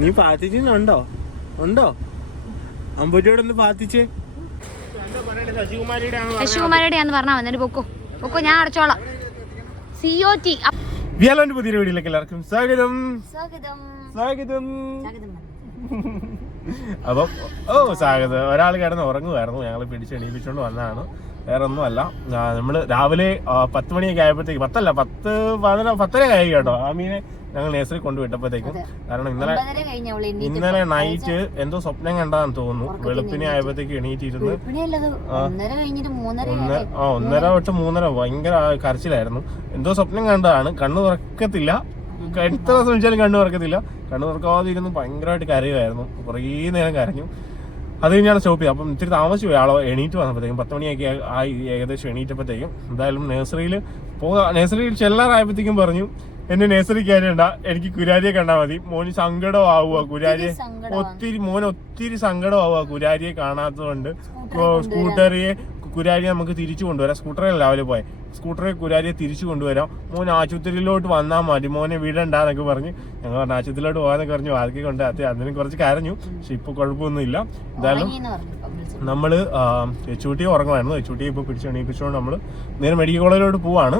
നീ പാത്തിച്ചുണ്ടോ ഉണ്ടോ? അമ്പൂറ്റിയോട് ഒന്ന് പാത്തിച്ച്. ശശികുമാരിയുടെ ശശികുമാരുടെ ആന്ന് പറഞ്ഞാ വന്നിട്ട് പൊക്കോ. പൊക്കോ ഞാൻ അടച്ചോളാം. സി ഒ ടി വ്യാലോന്റെ പുതിയ വീഡിയോയിലേക്ക് എല്ലാവർക്കും സ്വാഗതം. സ്വാഗതം. സ്വാഗതം. സ്വാഗതം അപ്പം ഓ സ്വാഗതം. ഒരാൾ കിടന്ന് ഉറങ്ങുമായിരുന്നു ഞങ്ങൾ പിടിച്ച് എണീപ്പിച്ചുകൊണ്ട് വന്നതാണ്. വേറെ ഒന്നുമല്ല നമ്മൾ രാവിലെ പത്ത് മണിയൊക്കെ ആയപ്പോഴത്തേക്ക് പത്തല്ല പത്ത് പതിന പത്തര ആയി കേട്ടോ. ആ മീനെ ഞങ്ങൾ നേഴ്സറി കൊണ്ടുവിട്ടപ്പോഴത്തേക്കും. കാരണം ഇന്നലെ ഇന്നലെ നൈറ്റ് എന്തോ സ്വപ്നം കണ്ടാന്ന് തോന്നുന്നു. വെളുപ്പിനെ ആയപ്പോഴത്തേക്ക് എണീറ്റിരുന്ന്. ഒന്ന് ആ ഒന്നര തൊട്ട് മൂന്നര ഭയങ്കര കരച്ചിലായിരുന്നു. എന്തോ സ്വപ്നം കണ്ടതാണ്. കണ്ണു തുറക്കത്തില്ല. എത്ര ശ്രമിച്ചാലും കണ്ണു തുറക്കത്തില്ല. കണ്ണു തുറക്കാതെ ഇരുന്ന് ഭയങ്കരമായിട്ട് കരയുമായിരുന്നു. കുറേ നേരം കരഞ്ഞു. അത് കഴിഞ്ഞാണ് സ്റ്റോപ്പ് ചെയ്തത് അപ്പം ഇത്തിരി താമസിച്ചു ആളോ എണീറ്റ് വന്നപ്പോഴത്തേക്കും പത്ത് മണിയൊക്കെ ആയി ഏകദേശം എണീറ്റപ്പോഴത്തേക്കും. എന്തായാലും നേഴ്സറിയിൽ പോകാ. നേഴ്സറിയിൽ ചെല്ലാറായപ്പോഴത്തേക്കും പറഞ്ഞു എന്നെ നേഴ്സറി കയറേണ്ട എനിക്ക് കുരാരിയെ കണ്ടാൽ മതി. മോന് സങ്കടം ആവുക കുരാരിയെ ഒത്തിരി മോൻ ഒത്തിരി സങ്കടം ആവുക കുരാരിയെ കാണാത്തതുകൊണ്ട് സ്കൂട്ടറിയെ കുരാരിയെ നമുക്ക് തിരിച്ചു കൊണ്ടുവരാം. സ്കൂട്ടറിൽ രാവിലെ പോയി? സ്കൂട്ടറിൽ കുരാരിയെ തിരിച്ചു കൊണ്ടുവരാം. മോൻ ആശുപത്രിയിലോട്ട് വന്നാൽ മതി. മോനെ വിടണ്ടെന്നൊക്കെ പറഞ്ഞ് ഞങ്ങൾ പറഞ്ഞു ആശുപത്രിയിലോട്ട് പോകാന്നൊക്കെ പറഞ്ഞു വാർക്കി കൊണ്ട് അത് അതിന് കുറച്ച് കരഞ്ഞു. പക്ഷെ ഇപ്പൊ കുഴപ്പമൊന്നുമില്ല. എന്തായാലും നമ്മൾ എച്ചൂട്ടി ഉറങ്ങുമായിരുന്നു. എച്ചൂട്ടി ഇപ്പൊ പിടിച്ച് എണീപ്പിച്ചുകൊണ്ട് നമ്മൾ നേരെ മെഡിക്കൽ കോളേജിലോട്ട് പോവാണ്.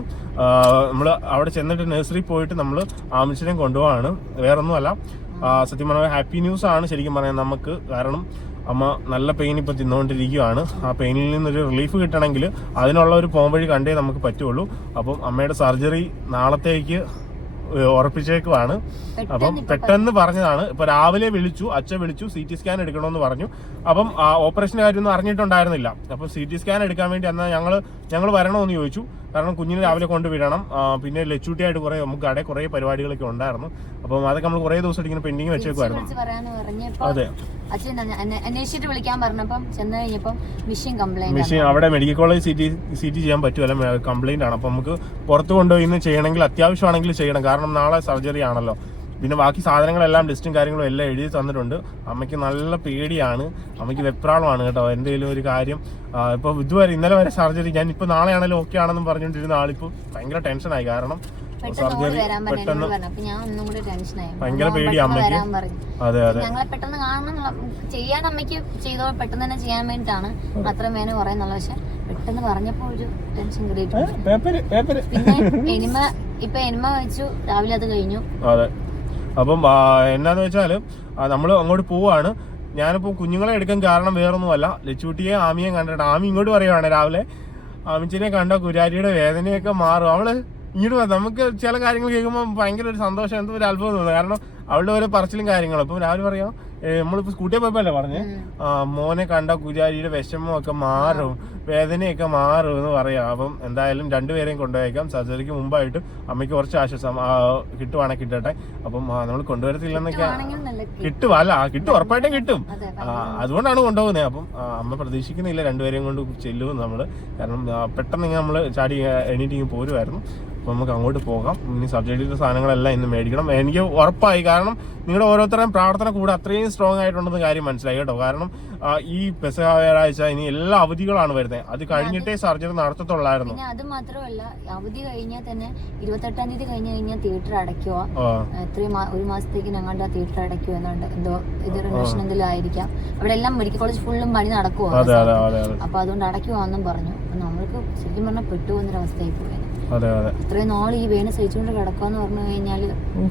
നമ്മൾ അവിടെ ചെന്നിട്ട് നഴ്സറി പോയിട്ട് നമ്മൾ ആമിച്ചിനെ കൊണ്ടുപോവാണ്. വേറൊന്നുമല്ല. അല്ല സത്യം പറഞ്ഞാൽ ഹാപ്പി ന്യൂസ് ആണ് ശരിക്കും പറയാൻ നമുക്ക്. കാരണം അമ്മ നല്ല പെയിൻ ഇപ്പൊ തിന്നുകൊണ്ടിരിക്കുകയാണ്. ആ പെയിനിൽ നിന്നൊരു റിലീഫ് കിട്ടണമെങ്കിൽ അതിനുള്ള ഒരു പോംവഴി കണ്ടേ നമുക്ക് പറ്റുള്ളൂ. അപ്പം അമ്മയുടെ സർജറി നാളത്തേക്ക് ഉറപ്പിച്ചേക്കുവാണ്. അപ്പം പെട്ടെന്ന് പറഞ്ഞതാണ്. ഇപ്പൊ രാവിലെ വിളിച്ചു അച്ഛൻ വിളിച്ചു സി ടി സ്കാൻ എടുക്കണമെന്ന് പറഞ്ഞു. അപ്പം ആ ഓപ്പറേഷന്റെ കാര്യമൊന്നും അറിഞ്ഞിട്ടുണ്ടായിരുന്നില്ല. അപ്പൊ സി ടി സ്കാൻ എടുക്കാൻ വേണ്ടി അന്ന് ഞങ്ങൾ ഞങ്ങൾ വരണമെന്ന് ചോദിച്ചു. കാരണം കുഞ്ഞിന് രാവിലെ കൊണ്ട് വിടണം. പിന്നെ ലച്ചൂട്ടിയായിട്ട് കുറേ നമുക്ക് കടയിൽ കുറേ പരിപാടികളൊക്കെ ഉണ്ടായിരുന്നു. അപ്പം അതൊക്കെ നമ്മൾ കുറേ ദിവസം ഇങ്ങനെ പെൻഡിങ് വെച്ചേക്കുമായിരുന്നു അതെ. അന്വേഷിച്ചിട്ട് വിളിക്കാൻ പറഞ്ഞപ്പം ചെന്ന് കഴിഞ്ഞപ്പം മെഷീൻ കംപ്ലൈന്റ് മെഷീൻ അവിടെ medical college C T C T ചെയ്യാൻ പറ്റുമല്ല കംപ്ലൈന്റ് ആണ്. അപ്പൊ നമുക്ക് പുറത്ത് കൊണ്ടുപോയി ചെയ്യണമെങ്കിൽ അത്യാവശ്യമാണെങ്കിൽ ചെയ്യണം. കാരണം നാളെ സർജറി ആണല്ലോ. പിന്നെ ബാക്കി സാധനങ്ങളെല്ലാം ലിസ്റ്റും കാര്യങ്ങളും എല്ലാം എഴുതി തന്നിട്ടുണ്ട്. അമ്മയ്ക്ക് നല്ല പേടിയാണ്. അമ്മയ്ക്ക് വെപ്രാളമാണ് കേട്ടോ. എന്തെങ്കിലും ഒരു കാര്യം ഇപ്പോൾ ഇപ്പൊ ഇതുവരെ ഇന്നലെ വരെ സർജറി ഞാൻ ഇപ്പൊ നാളെയാണെങ്കിലും ഓക്കെ ആണെന്നും പറഞ്ഞുകൊണ്ടിരുന്ന ആളിപ്പോ ഭയങ്കര ടെൻഷനായി. കാരണം സർജറി പെട്ടെന്ന് ഭയങ്കര പേടി അമ്മയ്ക്ക്. അതെ അതെ. ഞങ്ങളെ പെട്ടെന്ന് കാണണം ചെയ്യാൻ അമ്മയ്ക്ക് ചെയ്തോ പെട്ടെന്ന് തന്നെ ചെയ്യാൻ വേണ്ടിട്ടാണ് അത്രയും വേന പറയുന്നുള്ള പക്ഷെ പെട്ടെന്ന് പറഞ്ഞപ്പോ ഒരു ടെൻഷൻ പിന്നെ എനിമ ഇപ്പൊ എനിമ വെച്ചു രാവിലെ അത് കഴിഞ്ഞു. അപ്പം എന്നാന്ന് വെച്ചാൽ നമ്മൾ അങ്ങോട്ട് പോവാണ്. ഞാനിപ്പോൾ കുഞ്ഞുങ്ങളെ എടുക്കാൻ കാരണം വേറൊന്നുമല്ല. ലച്ചുട്ടിയെ ആമിയെ കണ്ടിട്ട് ആമി ഇങ്ങോട്ട് പറയുവാണ് രാവിലെ. ആമിച്ചിനെ കണ്ട കുരാരിയുടെ വേദനയൊക്കെ മാറും. അവൾ ഇങ്ങോട്ട് നമുക്ക് ചില കാര്യങ്ങൾ കേൾക്കുമ്പോൾ ഭയങ്കര ഒരു സന്തോഷം എന്തോ ഒരു അത്ഭുതം തോന്നുന്നു കാരണം അവളുടെ ഓരോ പറച്ചിലും കാര്യങ്ങളും. അപ്പം രാവിലെ പറയാം നമ്മളിപ്പോ സ്കൂട്ടിയെ പോയപ്പോഴല്ലേ പറഞ്ഞേ? ആ, മോനെ കണ്ട കുരാരിയുടെ വിഷമമൊക്കെ മാറും വേദനയൊക്കെ മാറും എന്ന് പറയാം. അപ്പം എന്തായാലും രണ്ടുപേരെയും കൊണ്ടുപോയേക്കാം. സർജറിക്ക് മുമ്പായിട്ട് അമ്മയ്ക്ക് കുറച്ച് ആശ്വാസം കിട്ടുവാണെങ്കിൽ കിട്ടട്ടെ. അപ്പം നമ്മൾ കൊണ്ടുവരത്തില്ലെന്നൊക്കെ കിട്ടും. അല്ല കിട്ടും ഉറപ്പായിട്ടും കിട്ടും. അതെ അതുകൊണ്ടാണ് കൊണ്ടുപോകുന്നത്. അപ്പം അമ്മ പ്രതീക്ഷിക്കുന്നില്ല രണ്ടുപേരെയും കൊണ്ട് ചെല്ലും നമ്മൾ. കാരണം പെട്ടെന്ന് ഇങ്ങനെ നമ്മൾ ചാടി എണീറ്റിങ് പോരുമായിരുന്നു അപ്പൊ നമുക്ക് അങ്ങോട്ട് പോകാം. ഇനി സർജറിയുടെ സാധനങ്ങളെല്ലാം ഇന്ന് മേടിക്കണം. എനിക്ക് ഉറപ്പായി. കാരണം നിങ്ങളുടെ ഓരോരുത്തരുടെയും പ്രാർത്ഥന കൂടെ അത്രയും സ്ട്രോങ് ആയിട്ടുണ്ടെന്ന് കാര്യം മനസ്സിലായി കേട്ടോ. കാരണം ഈ പെസഹ വ്യാഴാഴ്ച ഇനി എല്ലാ അവധികളാണ് വരുന്നത്. അത് കഴിഞ്ഞിട്ടേ സർജറി നടത്തത്തുള്ളായിരുന്നു. അത് മാത്രമല്ല അവധി കഴിഞ്ഞാൽ തന്നെ ഇരുപത്തെട്ടാം തീയതി കഴിഞ്ഞ് കഴിഞ്ഞാൽ തിയേറ്റർ അടയ്ക്കുക. എത്രയും ഒരു മാസത്തേക്ക് ഞങ്ങളുടെ ആ തിയേറ്റർ അടയ്ക്കുക എന്നുണ്ട്. എന്തോ ഇത് റിലേഷൻ എന്തെങ്കിലും ആയിരിക്കാം. അവിടെ എല്ലാം മെഡിക്കൽ കോളേജ് ഫുള്ളും പണി നടക്കുവാ. അതെ അതെ അതെ അതെ. അപ്പൊ അതുകൊണ്ട് അടയ്ക്കുവാന്നും പറഞ്ഞു. നമ്മൾക്ക് ശരിക്കും പറഞ്ഞാൽ പെട്ടുപോകുന്നൊരവസ്ഥയായി പോയത് അതെ അതെ. ഇത്രയും നാൾ ഈ വേന സഹിച്ചുകൊണ്ട് കിടക്കാന്ന് പറഞ്ഞു കഴിഞ്ഞാൽ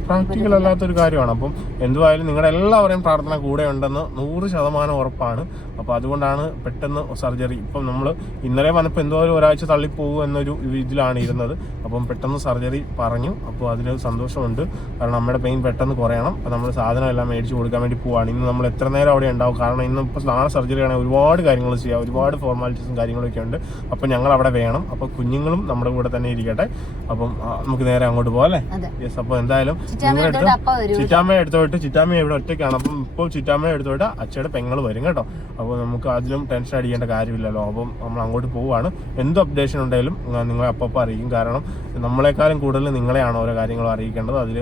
പ്രാക്ടിക്കൽ അല്ലാത്തൊരു കാര്യമാണ്. അപ്പം എന്തുവായാലും നിങ്ങളുടെ എല്ലാവരെയും പ്രാർത്ഥന കൂടെ ഉണ്ടെന്ന് നൂറ് ശതമാനം ഉറപ്പാണ്. അപ്പോൾ അതുകൊണ്ടാണ് പെട്ടെന്ന് സർജറി. ഇപ്പം നമ്മൾ ഇന്നലെ വന്നപ്പോൾ എന്തോ ഒരു ഒരാഴ്ച തള്ളിപ്പോകും എന്നൊരു ഇതിലാണ് ഇരുന്നത്. അപ്പം പെട്ടെന്ന് സർജറി പറഞ്ഞു. അപ്പോൾ അതിന് സന്തോഷമുണ്ട്. കാരണം നമ്മുടെ പെയിൻ പെട്ടെന്ന് കുറയണം. അപ്പോൾ നമ്മൾ സാധനം എല്ലാം മേടിച്ച് കൊടുക്കാൻ വേണ്ടി പോവാണ്. ഇന്ന് നമ്മൾ എത്ര നേരം അവിടെ ഉണ്ടാവും? കാരണം ഇന്ന് ഇപ്പോൾ നാളെ സർജറി ആണെങ്കിൽ ഒരുപാട് കാര്യങ്ങൾ ചെയ്യാം. ഒരുപാട് ഫോർമാലിറ്റീസും കാര്യങ്ങളൊക്കെ ഉണ്ട്. അപ്പോൾ ഞങ്ങൾ അവിടെ വേണം. അപ്പോൾ കുഞ്ഞുങ്ങളും നമ്മുടെ കൂടെ തന്നെ ഇരിക്കട്ടെ അപ്പം നമുക്ക് നേരെ അങ്ങോട്ട് പോകാം അപ്പൊ യെസ് എന്തായാലും നിങ്ങളുടെ അപ്പ ചിറ്റാമ്മയെ എടുത്തോട്ട് ചിറ്റാമ്മ ഇവിടെ ഒറ്റയ്ക്കാണ്. അപ്പം ഇപ്പോൾ ചിറ്റാമ്മയെ എടുത്തോട്ട് അച്ഛയുടെ പെങ്ങൾ വരും കേട്ടോ. അപ്പോൾ നമുക്ക് അതിലും ടെൻഷൻ അടിക്കേണ്ട കാര്യമില്ലല്ലോ. അപ്പം നമ്മൾ അങ്ങോട്ട് പോവാണ്. എന്ത് അപ്ഡേഷൻ ഉണ്ടെങ്കിലും നിങ്ങളെ അപ്പം അറിയിക്കും. കാരണം നമ്മളെക്കാളും കൂടുതൽ നിങ്ങളെയാണ് ഓരോ കാര്യങ്ങളും അറിയിക്കേണ്ടത്. അതിൽ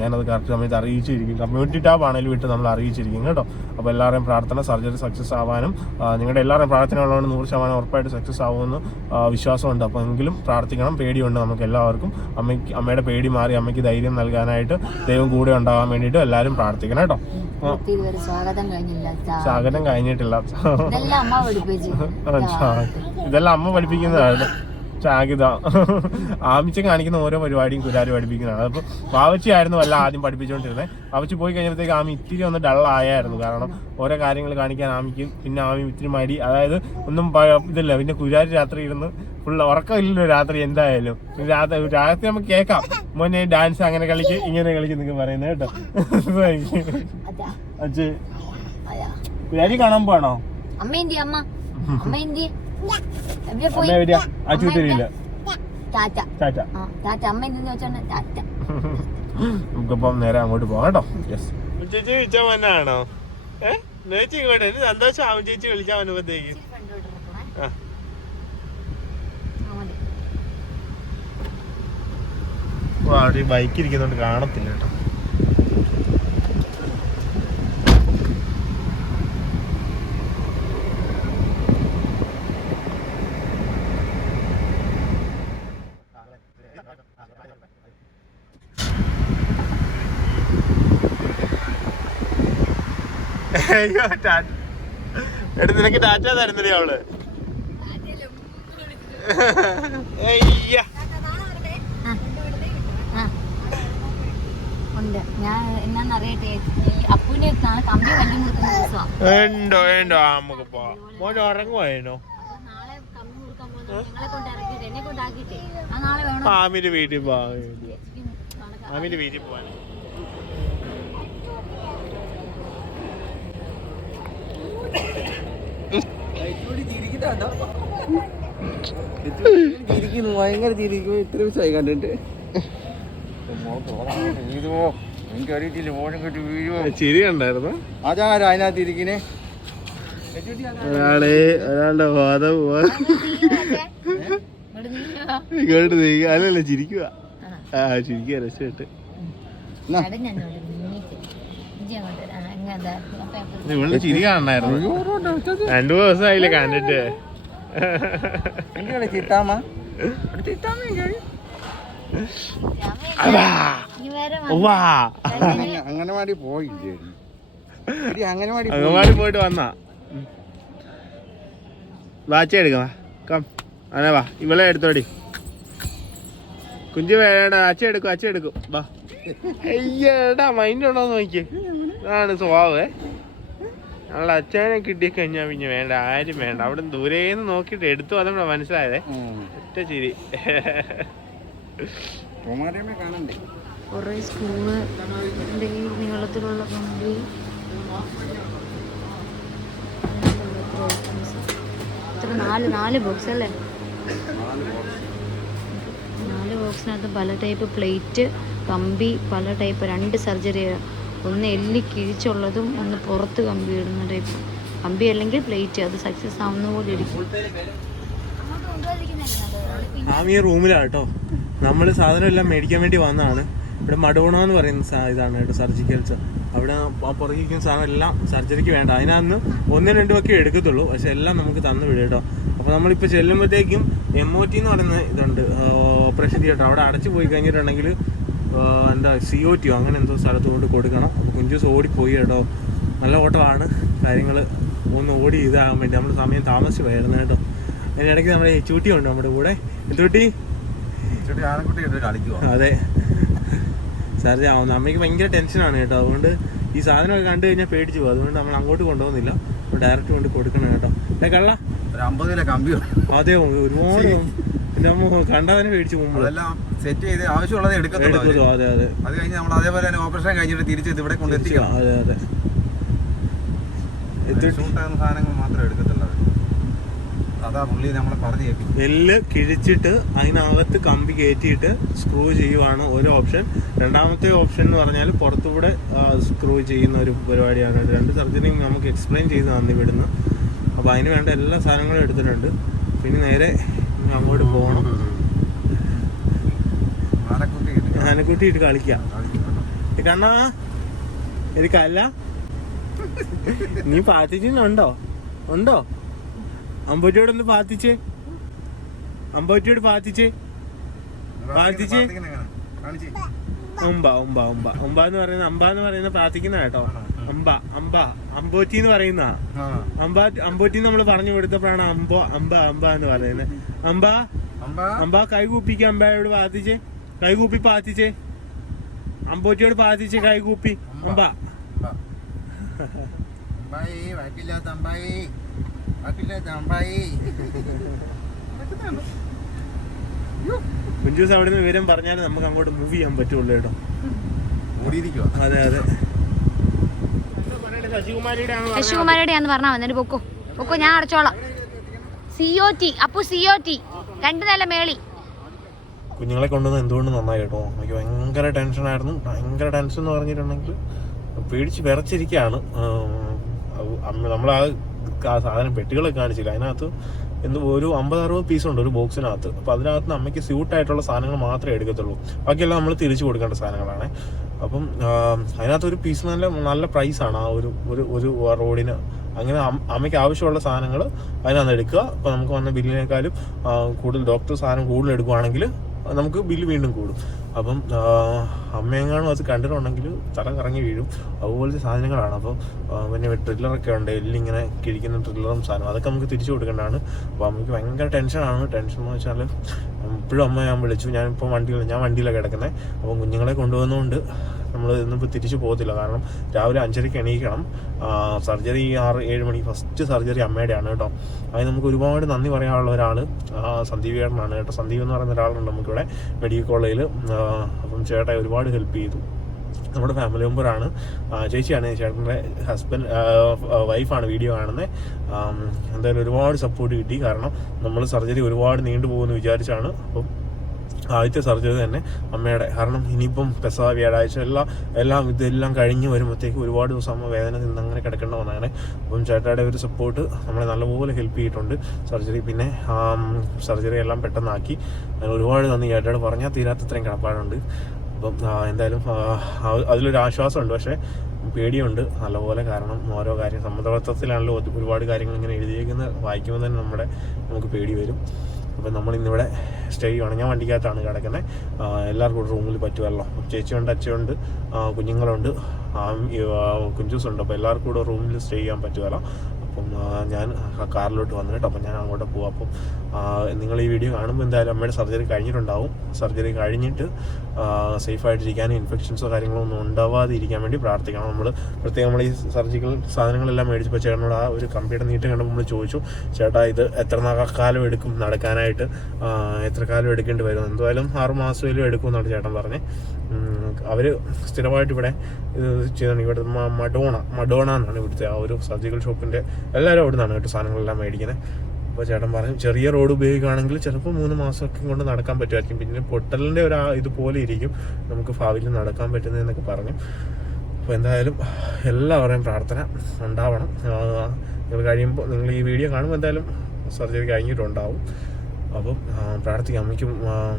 ഞാനത് കറക്റ്റ് സമയത്ത് അറിയിച്ചിരിക്കും. കമ്മ്യൂണിറ്റി ടാബ് ആണെങ്കിലും വിട്ട് നമ്മൾ അറിയിച്ചിരിക്കും കേട്ടോ. അപ്പോൾ എല്ലാവരെയും പ്രാർത്ഥന സർജറി സക്സസ് ആവാനും നിങ്ങളുടെ എല്ലാവരുടെയും പ്രാർത്ഥന ഉള്ളതുകൊണ്ട് നൂറ് ശതമാനം ഉറപ്പായിട്ട് സക്സസ് ആവുമെന്ന് വിശ്വാസമുണ്ട്. അപ്പോൾ എങ്കിലും പ്രാർത്ഥിക്കണം. പ്രാർത്ഥിക്കണം പേടിയുണ്ട് നമുക്ക് എല്ലാവർക്കും. അമ്മയ്ക്ക് അമ്മയുടെ പേടി മാറി അമ്മയ്ക്ക് ധൈര്യം നൽകാനായിട്ട് ദൈവം കൂടെ ഉണ്ടാവാൻ വേണ്ടിയിട്ട് എല്ലാവരും പ്രാർത്ഥിക്കണം കേട്ടോ. സ്വാഗതം കഴിഞ്ഞിട്ടില്ല. ഇതെല്ലാം അമ്മ പഠിപ്പിക്കുന്നതാണ് ചാകിത. ആമിച്ച കാണിക്കുന്ന ഓരോ പരിപാടിയും കുരാരി പഠിപ്പിക്കുന്നതാണ്. അപ്പോൾ പാവച്ചി ആയിരുന്നു അല്ല ആദ്യം പഠിപ്പിച്ചുകൊണ്ടിരുന്നത് ബാവച്ചി പോയി കഴിഞ്ഞപ്പോഴത്തേക്ക് ആമി ഇത്തിരി ഒന്ന് ഡൾ ആയായിരുന്നു. കാരണം ഓരോ കാര്യങ്ങൾ കാണിക്കാൻ ആമിക്കും പിന്നെ ആമി ഇത്തിരി മടി. അതായത് ഒന്നും ഇതല്ല ഇതില്ല. പിന്നെ കുരാരി രാത്രി ഇരുന്ന് ഫുൾ ഉറക്കമില്ലല്ലോ രാത്രി എന്തായാലും. രാത്രി രാത്രി നമുക്ക് കേൾക്കാം. മോനെ ഡാൻസ് അങ്ങനെ കളിക്ക് ഇങ്ങനെ കളിക്കും എന്നൊക്കെ പറയുന്നത് കേട്ടോ. അച്ഛരി അച്ഛേ കാണാൻ പോണോ അമ്മ തിരിയില്ല നമുക്കിപ്പം നേരെ അങ്ങോട്ട് പോകാം കേട്ടോ. യെസ് ചേച്ചി വിളിച്ചാൽ വന്നാണോ ഏ? ചേച്ചി ഇങ്ങോട്ട്. സന്തോഷം ആവും ചേച്ചി വിളിക്കാൻ വന്നപ്പോഴത്തേക്ക് ആ. ഓ, അവിടെ ബൈക്ക് ഇരിക്കുന്നോണ്ട് കാണത്തില്ല കേട്ടോ. അയ്യോ എടുത്ത് നിനക്ക് ടാറ്റ തരുന്നില്ലേ അവൾ? അയ്യ ആ. ഉണ്ട്. ഞാൻ എന്നാന്നറിയട്ടെ കമ്പി ദിവസമാണ് വേണ്ടോ ആ, നമുക്ക് പോവാം. മോൻ ഉറങ്ങുവായിരുന്നോ നാളെ കമ്പി പോകുന്നത് കൊണ്ട് ഇറക്കിയിട്ട് എന്നെ കൊണ്ടാക്കിയിട്ടേ ആ നാളെ വേണം? ആമിന്റെ വീട്ടിൽ പോവാം ആമിന്റെ വീട്ടിൽ പോവാൻ. ഭയങ്കര ചിരിക്കും ഇത്ര ദിവസമായി കണ്ടിട്ട്. വീഴുമോ എനിക്ക് അറിയത്തില്ല മോനും കെട്ടി വീഴുമോ ചിരി കണ്ടായിരുന്നു? അതാരാ അതിനകത്ത് ഇരിക്കണേ ഒരാളെ ഒരാളുടെ ഇങ്ങോട്ട് നീങ്ങ. അല്ലല്ല ചിരിക്കുക ആ ചിരിക്കുക രസമായിട്ട്. ഇവളുടെ ചിരി കാണണായിരുന്നു. രണ്ടു ദിവസമായില്ലേ കണ്ടിട്ട്. ചിത്താമ്മ. ചിത്താമ അംഗനവാടി പോയില്ലേ പോയിട്ട് വന്നാ. വാച്ച എടുക്കാം കം. അങ്ങനെ വാ. ഇവളെ എടുത്തോടി. കുഞ്ചു വേണ്ട. അച്ഛ എടുക്കും അച്ഛ എടുക്കും. വാ. അയ്യടാ മൈൻഡ് ഉണ്ടോ നോക്കിയേ. അതാണ് സ്വഭാവേ നമ്മളെ അച്ഛനെ കിട്ടിക്കഴിഞ്ഞാ പിന്നെ വേണ്ട ആരും വേണ്ട. അവിടെ ദൂരേന്ന് നോക്കിയിട്ട് എടുത്തു വന്നപ്പോഴാ മനസ്സിലായതേ. ഒറ്റ ചിരി. കുറേ ഈ നീളത്തിലുള്ള കമ്പി. ഇത്ര നാല് നാല് ബോക്സ് അല്ലേ? നാല് ബോക്സിനകത്ത് പല ടൈപ്പ് പ്ലേറ്റ് കമ്പി പല ടൈപ്പ് രണ്ട് സർജറി ഒന്ന് എല്ലി കിഴിച്ചുള്ളതും ഒന്ന് പുറത്ത് കമ്പി ഇടുന്ന ടൈപ്പ് കമ്പി അല്ലെങ്കിൽ പ്ലേറ്റ് അത് സക്സസ് ആവുന്ന പോലെ ഇരിക്കും. റൂമിലാണ് കേട്ടോ. നമ്മൾ സാധനം എല്ലാം മേടിക്കാൻ വേണ്ടി വന്നതാണ്. ഇവിടെ മഡോണ എന്ന് പറയുന്ന ഇതാണ് കേട്ടോ സർജിക്കൽസ് അവിടെ പുറകിരിക്കുന്ന സാധനം എല്ലാം സർജറിക്ക് വേണ്ട. അതിനകത്ത് ഒന്നും രണ്ടും ഒക്കെ എടുക്കത്തുള്ളൂ. പക്ഷെ എല്ലാം നമുക്ക് തന്നു വിടും കേട്ടോ. അപ്പോൾ നമ്മളിപ്പോൾ ചെല്ലുമ്പോഴത്തേക്കും എം ഒ ടി എന്ന് പറയുന്ന ഇതുണ്ട്. ഓപ്പറേഷൻ തിയേറ്റർ അവിടെ അടച്ചു പോയി കഴിഞ്ഞിട്ടുണ്ടെങ്കിൽ എന്താ സി ഒ ടിയോ അങ്ങനെ എന്തോ സ്ഥലത്ത് കൊണ്ട് കൊടുക്കണം. അപ്പോൾ കുഞ്ചൂസ് ഓടിപ്പോയി കേട്ടോ. നല്ല ഓട്ടമാണ്. കാര്യങ്ങൾ ഒന്ന് ഓടി ഇതാകാൻ വേണ്ടി. നമ്മൾ സമയം താമസിച്ച് പോയായിരുന്നു കേട്ടോ. അതിനിടയ്ക്ക് നമ്മുടെ ചൂട്ടി ഉണ്ട് നമ്മുടെ കൂടെ. എന്തുട്ടി ചേട്ടി ആനക്കുട്ടി എടുത്ത് കളിക്കുവാ അതെ. സാർ അമ്മയ്ക്ക് ഭയങ്കര ടെൻഷനാണ് കേട്ടോ. അതുകൊണ്ട് ഈ സാധനമൊക്കെ കണ്ടു കഴിഞ്ഞാൽ പേടിച്ചു പോകും അതുകൊണ്ട് നമ്മൾ അങ്ങോട്ട് കൊണ്ടുപോകുന്നില്ല. ഡയറക്റ്റ് കൊണ്ട് കൊടുക്കണം കേട്ടോ. ഏ കള്ള? ഒരു അമ്പത് കിലോ കമ്പി വേണം. അതെ ഒരുപാട് തന്നെ പേടിച്ചു പോകുമ്പോൾ സെറ്റ് ചെയ്ത് ആവശ്യമുള്ളത് എടുക്കത്തുള്ളൂ അവർ. എടുക്കുന്നു അതെ അതെ. അത് കഴിഞ്ഞ് നമ്മൾ അതേപോലെ തന്നെ ഓപ്പറേഷൻ കഴിഞ്ഞിട്ട് തിരിച്ച് ഇവിടെ കൊണ്ടെത്തിക്കാം അതെ അതെ. ഷൂട്ടാകുന്ന സാധനങ്ങൾ മാത്രമേ എടുക്കത്തുള്ളൂ. അതാ പുള്ളി നമ്മളെ പറഞ്ഞു എല്ല് കിഴിച്ചിട്ട് അതിനകത്ത് കമ്പി കയറ്റിയിട്ട് സ്ക്രൂ ചെയ്യുവാണ് ഒരു ഓപ്ഷൻ രണ്ടാമത്തെ ഓപ്ഷൻ എന്ന് പറഞ്ഞാൽ പുറത്തുകൂടെ സ്ക്രൂ ചെയ്യുന്ന ഒരു പരിപാടിയാണ്. രണ്ട് സർജറിയും നമുക്ക് എക്സ്പ്ലെയിൻ ചെയ്ത് തന്നു വിടുന്നു അപ്പോൾ അതിന് വേണ്ട എല്ലാ സാധനങ്ങളും എടുത്തിട്ടുണ്ട്. പിന്നെ നേരെ അങ്ങോട്ട് പോകണം ആനക്കുട്ടി കിട്ടി. ആനക്കുട്ടിയിട്ട് കളിക്കാം കണ്ണാ എനിക്കല്ല നീ പാത്തിച്ചുണ്ടോ ഉണ്ടോ? അമ്പൂറ്റിയോട് ഒന്ന് പാത്തിച്ചേ അമ്പൂറ്റിയോട് പാത്തിച്ചേ പ്രാർത്ഥിച്ച്. ഉമ്പ ഉമ്പ ഉമ്പ ഉമ്പ എന്ന് പറയുന്ന അമ്പ എന്ന് പറയുന്ന പ്രാർത്ഥിക്കുന്ന കേട്ടോ. അമ്പ അമ്പ അമ്പോറ്റി എന്ന് പറയുന്ന. അമ്പ അമ്പോറ്റി നമ്മൾ പറഞ്ഞു കൊടുത്തപ്പോഴാണ് അമ്പോ അമ്പ അമ്പ എന്ന് പറയുന്നത്. അമ്പ അമ്പ കൈകൂപ്പിക്ക് അമ്പയോട് പ്രാർത്ഥിച്ച്. കൈകൂപ്പി പ്രാർത്ഥിച്ച്. അമ്പോറ്റിയോട് പ്രാർത്ഥിച്ച് കൈകൂപ്പി അമ്പ അമ്പ. അമ്പായി വാക്കില്ലാത്ത അമ്പായി കുഞ്ചൂസ് അവിടെ നിന്ന് വിവരം പറഞ്ഞാൽ നമുക്ക് അങ്ങോട്ട് മൂവ് ചെയ്യാൻ പറ്റുള്ളൂ കേട്ടോ. അതെ അതെ. ശശികുമാരിയുടെ ശശികുമാരിയുടെയാന്ന് പറഞ്ഞാൽ വന്നിട്ട് പൊക്കോ പൊക്കോ ഞാൻ അടച്ചോളാം. സി ഒ ടി അപ്പു സി ഒ ടി രണ്ടു നില മേളി. കുഞ്ഞുങ്ങളെ കൊണ്ടുവന്ന് എന്തുകൊണ്ട് നന്നായി കേട്ടോ? എനിക്ക് ഭയങ്കര ടെൻഷനായിരുന്നു ഭയങ്കര ടെൻഷൻ എന്ന് പറഞ്ഞിട്ടുണ്ടെങ്കിൽ പേടിച്ച് വിറച്ചിരിക്കുകയാണ്. നമ്മൾ ആ സാധനം പെട്ടികളൊക്കെ കാണിച്ചില്ല. അതിനകത്ത് എന്ത് ഒരു അമ്പത് അറുപത് പീസ് ഉണ്ട് ഒരു ബോക്സിനകത്ത് അപ്പോൾ അതിനകത്ത് അമ്മയ്ക്ക് സ്യൂട്ട് ആയിട്ടുള്ള സാധനങ്ങൾ മാത്രമേ എടുക്കത്തുള്ളൂ. ബാക്കിയെല്ലാം നമ്മൾ തിരിച്ചു കൊടുക്കേണ്ട സാധനങ്ങളാണ്. അപ്പം അതിനകത്ത് ഒരു പീസ് നല്ല നല്ല പ്രൈസാണ് ആ ഒരു ഒരു ഒരു റോഡിന്. അങ്ങനെ അമ്മയ്ക്ക് ആവശ്യമുള്ള സാധനങ്ങൾ അതിനകത്ത് എടുക്കുക. അപ്പോൾ നമുക്ക് വന്ന ബില്ലിനേക്കാളും കൂടുതൽ ഡോക്ടർ സാധനം കൂടുതൽ എടുക്കുവാണെങ്കിൽ നമുക്ക് ബില്ല് വീണ്ടും കൂടും. അപ്പം അമ്മയെങ്ങാനും അത് കണ്ടിട്ടുണ്ടെങ്കിൽ തല കറങ്ങി വീഴും. അതുപോലത്തെ സാധനങ്ങളാണ്. അപ്പോൾ പിന്നെ ട്രില്ലറൊക്കെ ഉണ്ട്. എല്ലിങ്ങനെ കിഴിക്കുന്ന ട്രില്ലറും സാധനം അതൊക്കെ നമുക്ക് തിരിച്ചു കൊടുക്കേണ്ടതാണ്. അപ്പോൾ അമ്മയ്ക്ക് ഭയങ്കര ടെൻഷനാണ് ടെൻഷൻ എന്ന് വെച്ചാൽ ഇപ്പോഴും അമ്മ ഞാൻ വിളിച്ചു. ഞാനിപ്പോൾ വണ്ടിയിൽ ഞാൻ വണ്ടിയിലാണ് കിടക്കുന്നത്. അപ്പം കുഞ്ഞുങ്ങളെ കൊണ്ടുവന്നുകൊണ്ട് നമ്മൾ ഇന്നിപ്പോൾ തിരിച്ചു പോകത്തില്ല. കാരണം രാവിലെ അഞ്ചരയ്ക്ക് എണീക്കണം. സർജറി ആറ് ഏഴ് മണി ഫസ്റ്റ് സർജറി അമ്മയുടെയാണ് കേട്ടോ. അതിന് നമുക്ക് ഒരുപാട് നന്ദി പറയാനുള്ള ഒരാൾ സന്ദീപ് ചേട്ടനാണ് കേട്ടോ. സന്ദീപ് എന്ന് പറയുന്ന ഒരാളുണ്ട് നമുക്കിവിടെ മെഡിക്കൽ കോളേജിൽ അപ്പം ചേട്ടായി ഒരുപാട് ഹെൽപ്പ് ചെയ്തു. നമ്മുടെ ഫാമിലി മെമ്പറാണ്. ചേച്ചിയാണ് ചേട്ടന്റെ ഹസ്ബൻഡ് വൈഫാണ് വീഡിയോ കാണുന്നത് എന്തായാലും ഒരുപാട് സപ്പോർട്ട് കിട്ടി. കാരണം നമ്മൾ സർജറി ഒരുപാട് നീണ്ടു പോകുമെന്ന് വിചാരിച്ചാണ്. അപ്പം ആദ്യത്തെ സർജറി തന്നെ അമ്മയുടെ. കാരണം ഇനിയിപ്പം പെസ വ്യാഴാഴ്ച എല്ലാം എല്ലാം ഇതെല്ലാം കഴിഞ്ഞ് വരുമ്പോഴത്തേക്ക് ഒരുപാട് ദിവസം അമ്മ വേദന നിന്ന് അങ്ങനെ കിടക്കേണ്ട വന്നങ്ങനെ അപ്പം ചേട്ടായുടെ ഒരു സപ്പോർട്ട് നമ്മളെ നല്ലപോലെ ഹെൽപ്പ് ചെയ്തിട്ടുണ്ട്. സർജറി പിന്നെ സർജറി എല്ലാം പെട്ടെന്നാക്കി. അങ്ങനെ ഒരുപാട് നന്ദി ചേട്ടായോട് പറഞ്ഞാൽ തീരാത്തത്രയും കിടപ്പാടുണ്ട്. അപ്പം എന്തായാലും അതിലൊരു ആശ്വാസമുണ്ട്. പക്ഷേ പേടിയുണ്ട്. നല്ലപോലെ കാരണം ഓരോ കാര്യം സമ്മതപത്രത്തിലാണല്ലോ ഒരു- ഒരുപാട് കാര്യങ്ങൾ ഇങ്ങനെ എഴുതിയേക്കുന്ന വായിക്കുമ്പോൾ തന്നെ നമ്മുടെ നമുക്ക് പേടി വരും. അപ്പം നമ്മൾ ഇന്നിവിടെ സ്റ്റേ ചെയ്യുവാണ്. ഞാൻ വണ്ടിക്കകത്താണ് കിടക്കുന്നത് എല്ലാവർക്കും റൂമിൽ പറ്റുമല്ലോ. ചേച്ചിയുണ്ട് അച്ഛയുണ്ട് കുഞ്ഞുങ്ങളുണ്ട്. കുഞ്ചൂസുണ്ട്. അപ്പോൾ എല്ലാവർക്കും കൂടെ റൂമിൽ സ്റ്റേ ചെയ്യാൻ പറ്റുമല്ലോ. അപ്പം ഞാൻ കാറിലോട്ട് വന്നിട്ട് അപ്പം ഞാൻ അങ്ങോട്ട് പോവാം. അപ്പം നിങ്ങൾ ഈ വീഡിയോ കാണുമ്പോൾ എന്തായാലും അമ്മയുടെ സർജറി കഴിഞ്ഞിട്ടുണ്ടാവും. സർജറി കഴിഞ്ഞിട്ട് സേഫായിട്ടിരിക്കാനും ഇൻഫെക്ഷൻസോ കാര്യങ്ങളോ ഒന്നും ഉണ്ടാവാതെ ഇരിക്കാൻ വേണ്ടി പ്രാർത്ഥിക്കണം. നമ്മൾ പ്രത്യേകം നമ്മൾ ഈ സർജിക്കൽ സാധനങ്ങളെല്ലാം മേടിച്ചപ്പോൾ ചേട്ടനോട് ആ ഒരു കമ്പിയുടെ നീട്ടം കണ്ടപ്പോൾ നമ്മൾ ചോദിച്ചു ചേട്ടാ ഇത് എത്ര കാലം എടുക്കും നടക്കാനായിട്ട്? എത്ര കാലം എടുക്കേണ്ടി വരും? എന്തായാലും ആറ് മാസമേലും എടുക്കും എന്നാണ് ചേട്ടൻ പറഞ്ഞത് അവർ സ്ഥിരമായിട്ട് ഇവിടെ ഇത് ചെയ്താണ് ഇവിടെ മഡോണ മഡോണ എന്നാണ് ഇവിടുത്തെ ആ ഒരു സർജിക്കൽ ഷോപ്പിന്റെ എല്ലാവരും അവിടെ നിന്നാണ് കേട്ടോ സാധനങ്ങളെല്ലാം മേടിക്കുന്നത് അപ്പോൾ ചേട്ടൻ പറഞ്ഞു ചെറിയ റോഡ് ഉപയോഗിക്കുകയാണെങ്കിൽ ചിലപ്പോൾ മൂന്ന് മാസമൊക്കെ കൊണ്ട് നടക്കാൻ പറ്റുമായിരിക്കും. പിന്നെ പൊട്ടലിന്റെ ഒരു ഇതുപോലെ ഇരിക്കും. നമുക്ക് ഭാവിയിൽ നടക്കാൻ പറ്റുന്നതെന്നൊക്കെ പറഞ്ഞു. അപ്പോൾ എന്തായാലും എല്ലാവരുടെയും പ്രാർത്ഥന ഉണ്ടാവണം. നിങ്ങൾ കഴിയുമ്പോൾ നിങ്ങൾ ഈ വീഡിയോ കാണുമ്പോൾ എന്തായാലും സർജറി കഴിഞ്ഞിട്ടുണ്ടാവും. അപ്പം പ്രാർത്ഥിക്കാം. എനിക്ക്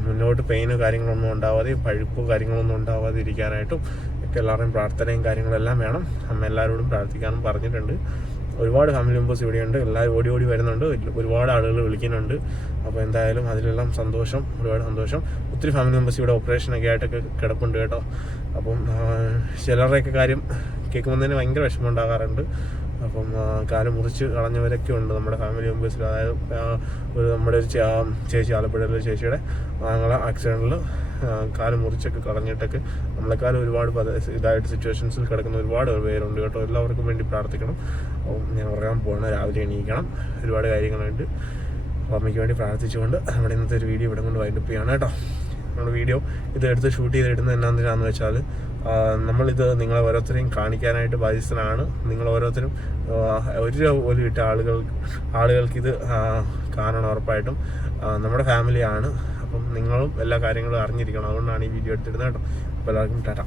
മുന്നോട്ട് പെയിനോ കാര്യങ്ങളൊന്നും ഉണ്ടാവാതെ പഴുപ്പോ കാര്യങ്ങളൊന്നും ഉണ്ടാവാതെ ഇരിക്കാനായിട്ടും ഒക്കെ എല്ലാവരുടെയും പ്രാർത്ഥനയും കാര്യങ്ങളെല്ലാം വേണം. അമ്മ എല്ലാവരോടും പ്രാർത്ഥിക്കാനും പറഞ്ഞിട്ടുണ്ട്. ഒരുപാട് ഫാമിലി മെമ്പേഴ്സ് ഇവിടെയുണ്ട്. എല്ലാവരും ഓടി ഓടി വരുന്നുണ്ട്. ഒരുപാട് ആളുകൾ വിളിക്കുന്നുണ്ട്. അപ്പോൾ എന്തായാലും അതിലെല്ലാം സന്തോഷം ഒരുപാട് സന്തോഷം. ഒത്തിരി ഫാമിലി മെമ്പേഴ്സ് ഇവിടെ ഓപ്പറേഷനൊക്കെ ആയിട്ടൊക്കെ കിടപ്പുണ്ട് കേട്ടോ. അപ്പം ചിലരുടെയൊക്കെ കാര്യം കേൾക്കുമ്പോൾ തന്നെ ഭയങ്കര വിഷമം ഉണ്ടാകാറുണ്ട്. അപ്പം കാലം മുറിച്ച് കളഞ്ഞവരൊക്കെ ഉണ്ട് നമ്മുടെ ഫാമിലി മെമ്പേഴ്സിൽ അതായത് ഒരു നമ്മുടെ ഒരു ചേച്ചി ആലപ്പുഴയിലെ ചേച്ചിയുടെ ആങ്ങളെ ആക്സിഡന്റിൽ കാലം മുറിച്ചൊക്കെ കളഞ്ഞിട്ടൊക്കെ നമ്മളെക്കാളും ഒരുപാട് ഇതായിട്ട് സിറ്റുവേഷൻസിൽ കിടക്കുന്ന ഒരുപാട് പേരുണ്ട് കേട്ടോ. എല്ലാവർക്കും വേണ്ടി പ്രാർത്ഥിക്കണം. അപ്പം ഞാൻ പറയാൻ പോകണം രാവിലെ എണീക്കണം. ഒരുപാട് കാര്യങ്ങളുണ്ട്. അപ്പോൾ അമ്മയ്ക്ക് വേണ്ടി പ്രാർത്ഥിച്ചുകൊണ്ട് നമ്മുടെ ഇന്നത്തെ ഒരു വീഡിയോ ഇവിടെ കൊണ്ട് വൈൻഡപ്പ് ചെയ്യാണ് കേട്ടോ. നമ്മുടെ വീഡിയോ ഇത് എടുത്ത് ഷൂട്ട് ചെയ്തിടുന്നത് എന്നാന്തിനാന്ന് വെച്ചാൽ നമ്മളിത് നിങ്ങളെ ഓരോരുത്തരെയും കാണിക്കാനായിട്ട് ബാധ്യസ്ഥനാണ്. നിങ്ങൾ ഓരോരുത്തരും ഒരു രൂപ പോലും ഇട്ട ആളുകൾ ആളുകൾക്ക് ഇത് കാണണം ഉറപ്പായിട്ടും. നമ്മുടെ ഫാമിലിയാണ് അപ്പം നിങ്ങളും എല്ലാ കാര്യങ്ങളും അറിഞ്ഞിരിക്കണം. അതുകൊണ്ടാണ് ഈ വീഡിയോ എടുത്തിരുന്നത് കേട്ടോ. അപ്പോൾ എല്ലാവർക്കും ടാറ്റ.